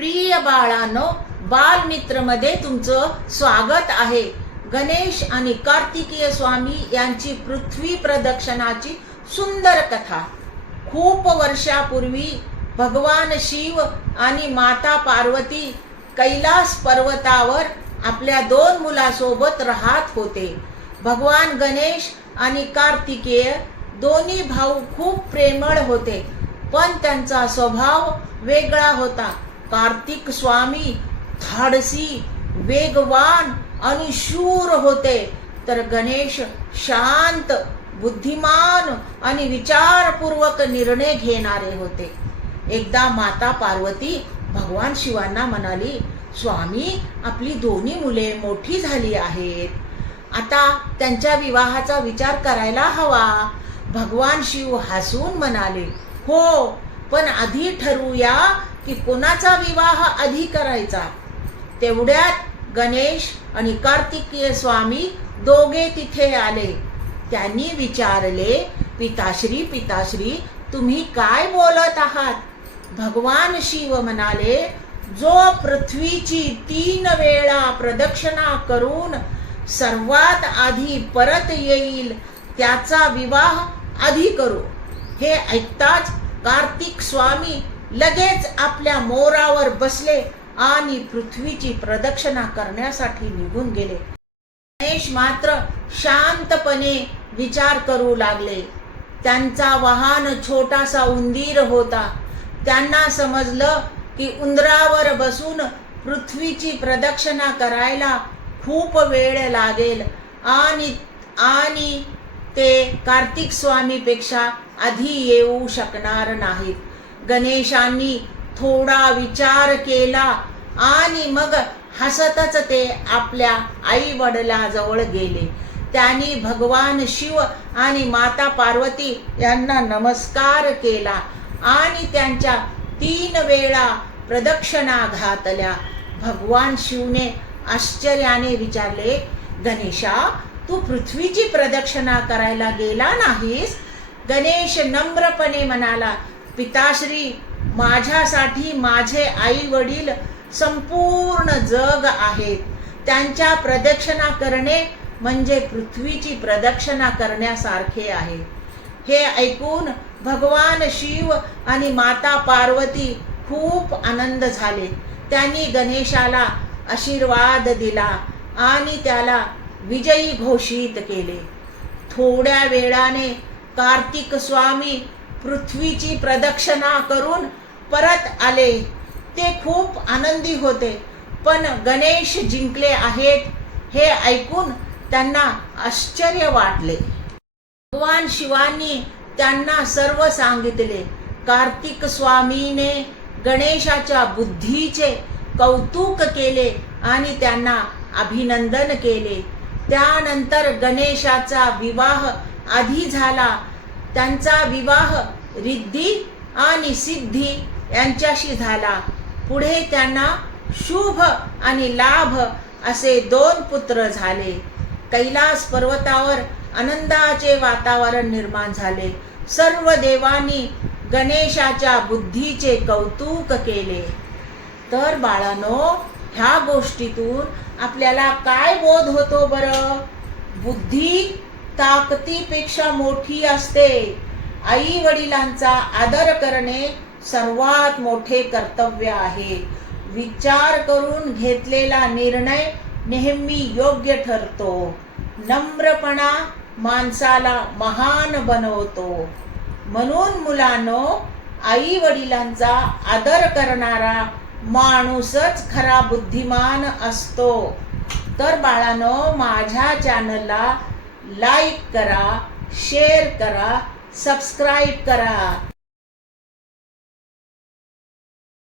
प्रिय बाळांनो, बालमित्र मध्ये तुमचं स्वागत आहे। गणेश आणि कार्तिकेय स्वामी यांची पृथ्वी प्रदक्षिणाची सुंदर कथा। खूप वर्षापूर्वी भगवान शिव आणि माता पार्वती कैलास पर्वतावर आपल्या 2 मुलांसोबत राहत होते। भगवान गणेश आणि कार्तिकेय दोन्ही भाऊ खूप प्रेमळ होते, पण त्यांचा स्वभाव वेगळा होता। कार्तिक स्वामी धाडसी, वेगवान आणि शूर होते, तर गणेश शांत, बुद्धिमान आणि विचारपूर्वक निर्णय घेणारे होते। एकदा माता पार्वती भगवान शिवांना म्हणाली, स्वामी, आपली दोन्ही मुले मोठी झाली आहेत, आता त्यांच्या विवाहाचा विचार करायला हवा। भगवान शिव हसून म्हणाले, हो, पण आधी ठरवूया की कोणाचा विवाह आधी करायचा। तेवढ्यात गणेश आणि कार्तिकेय स्वामी दोघे तिथे आले। त्यांनी विचारले, पिताश्री पिताश्री, तुम्ही काय बोलत आहात? भगवान शिव म्हणाले, जो पृथ्वीची 3 वेळा प्रदक्षिणा करून सर्वात आधी परत येईल त्याचा विवाह आधी करू। हे ऐकताच कार्तिक स्वामी लगेच आपल्या मोरावर बसले आणि पृथ्वीची प्रदक्षिणा करण्यासाठी निघून गेले। गणेश मात्र शांतपणे विचार करू लागले। त्यांचा वाहन छोटासा उंदीर होता। त्यांना समजलं की उंदरावर बसून पृथ्वीची प्रदक्षिणा करायला खूप वेळ लागेल आणि ते कार्तिक स्वामीपेक्षा आधी येऊ शकणार नाहीत। गणेशांनी थोडा विचार केला आणि मग हसतच ते आपल्या आई वडिलांजवळ गेले। त्यांनी भगवान शिव आणि माता पार्वती यांना नमस्कार केला आणि त्यांच्या 3 वेळा प्रदक्षिणा घातल्या। भगवान शिवने आश्चर्याने विचारले, गणेशा, तू पृथ्वीची प्रदक्षिणा करायला गेला नाहीस? गणेश नम्रपणे म्हणाला, पिताश्री, माझ्यासाठी माझे आई वडील संपूर्ण जग आहेत। त्यांच्या प्रदक्षिणा करणे म्हणजे पृथ्वीची प्रदक्षिणा करण्यासारखे आहे। हे ऐकून भगवान शिव आणि माता पार्वती खूप आनंद झाले। त्यांनी गणेशाला आशीर्वाद दिला आणि त्याला विजयी घोषित केले। थोड्या वेळाने कार्तिक स्वामी पृथ्वीची प्रदक्षिणा करून परत आले। ते खूप आनंदी होते, पण गणेश जिंकले आहेत हे ऐकून त्यांना आश्चर्य वाटले। भगवान शिवांनी त्यांना सर्व सांगितले। कार्तिक स्वामीने गणेशाच्या बुद्धीचे कौतुक केले आणि त्यांना अभिनंदन केले। त्यानंतर गणेशाचा विवाह आधी झाला। त्यांचा विवाह रिद्धी आणि सिद्धी यांच्याशी झाला। पुढे त्यांना शुभ आणि लाभ असे 2 पुत्र झाले। कैलास पर्वतावर आनंदाचे वातावरण निर्माण झाले। सर्व देवांनी गणेशाच्या बुद्धीचे कौतुक केले। तर बाळांनो, ह्या गोष्टीतून आपल्याला काय बोध होतो बरं? बुद्धी ताकदीपेक्षा मोठी असते। आई वडिलांचा आदर करणे सर्वात मोठे कर्तव्य आहे। विचार करून घेतलेला निर्णय नेहमी योग्य ठरतो। नम्रपणा माणसाला महान बनवतो। म्हणून मुलांनो, आई वडिलांचा आदर करणारा माणूसच खरा बुद्धिमान असतो। तर बाळांनो, माझ्या चॅनलला लाईक करा, शेअर करा, सबस्क्राईब करा।